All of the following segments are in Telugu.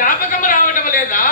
జ్ఞాపకం రావటం లేదా?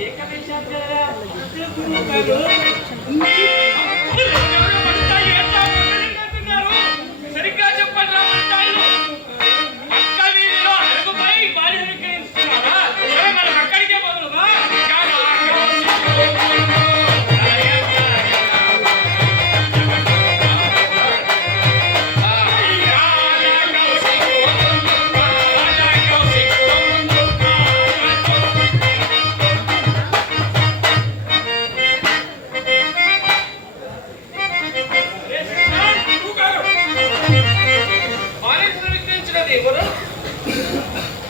చేకవేశారు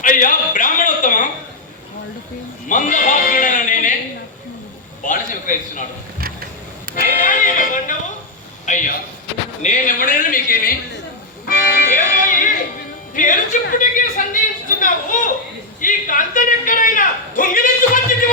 అయ్యా బ్రాహ్మణోత్తమ? మందభాగ్యుడైన నేనే. బాలిని విక్రయిస్తున్నాడు అయ్యా నేనెవడైనా మీకేమి? పేరు చెప్పుటకే సందేహిస్తున్నావు. ఈ కాంతం ఎక్కడైనా దొంగిలించుకుంటుంది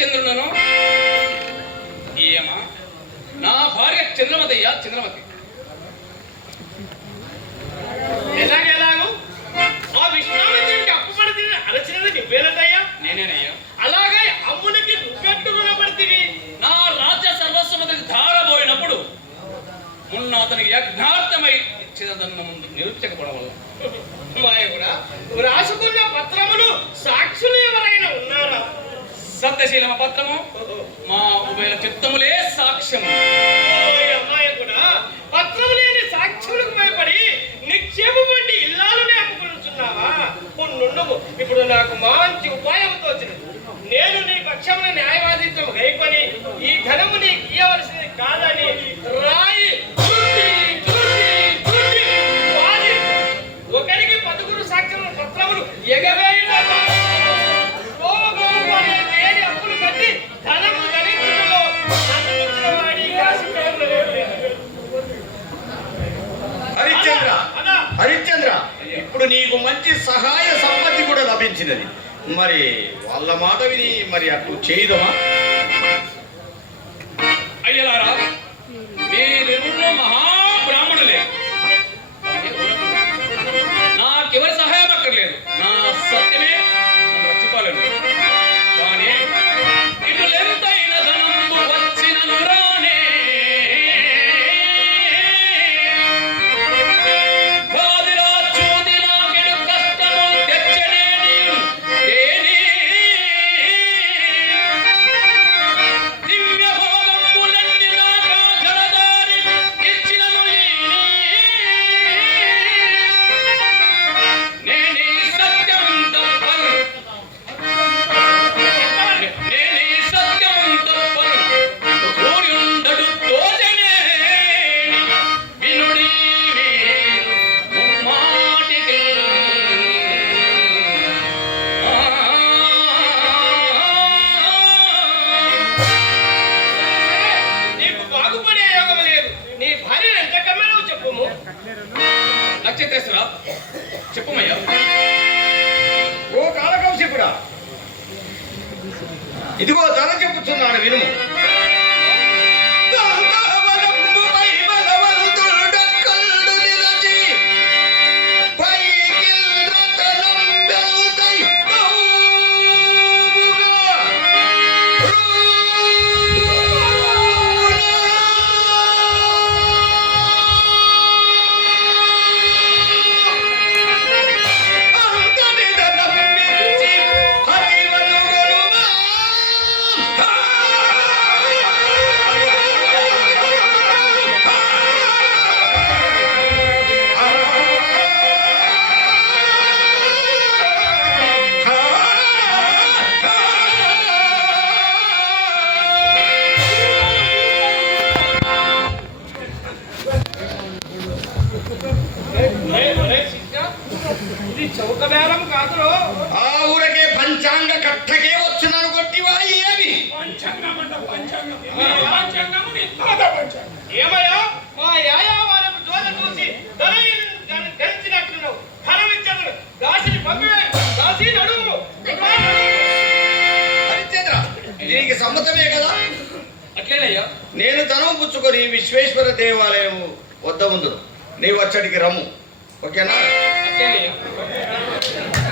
చంద్రుడను ఏమా? నా భార్య చంద్రమతయ్య చంద్రమతి. ఎలాగెలాగో ఆ విష్ణామిత్రుడికి అప్పుపడి అలచినది నువ్వేనయ్యా నేనేనయ్యా. అలాగే అమ్మునికి నువ్వెట్టు రుణపడితివి నా రాజ్య సర్వస్వమతికి ధారబోయినప్పుడు మొన్న అతనికి యజ్ఞార్థమై ఇచ్చినదన్న ముందు నిరుచకపోవడం వల్ల. కూడా రాసుకున్న పత్రములు సాక్షులు ఎవరైనా ఉన్నారా? సత్యశీలమ పత్రము మా ఉభయ చిత్తములే సాక్ష్యము. ఇప్పుడు నీకు మంచి సహాయ సంపత్తి కూడా లభించినది. మరి వాళ్ళ మాట విని మరి అటు చేయదమా? నక్షత్రేశ్వర చెప్పమయ్యా ఓ కాలకౌశికుడా ఇదిగో ధర చెప్పుతున్నాను వినుము ఆ ఊరకే పంచాంగ కట్టకే వచ్చునను కొట్టివా ఏమి నీ ఏమయ్యా? మా యాయా వారికి జోల చూసి గెలిచినట్టున్నావు ధనం ఇచ్చాను దాసిని పంపివే దాసి. హరిశ్చంద్ర దీనికి సమ్మతమే కదా? అట్లేనయ్యా. నేను ధనం పుచ్చుకొని విశ్వేశ్వర దేవాలయం వద్ద ఉందును నీవు అచ్చడికి రమ్ము. ఓకేనా? అట్లేనయ్యా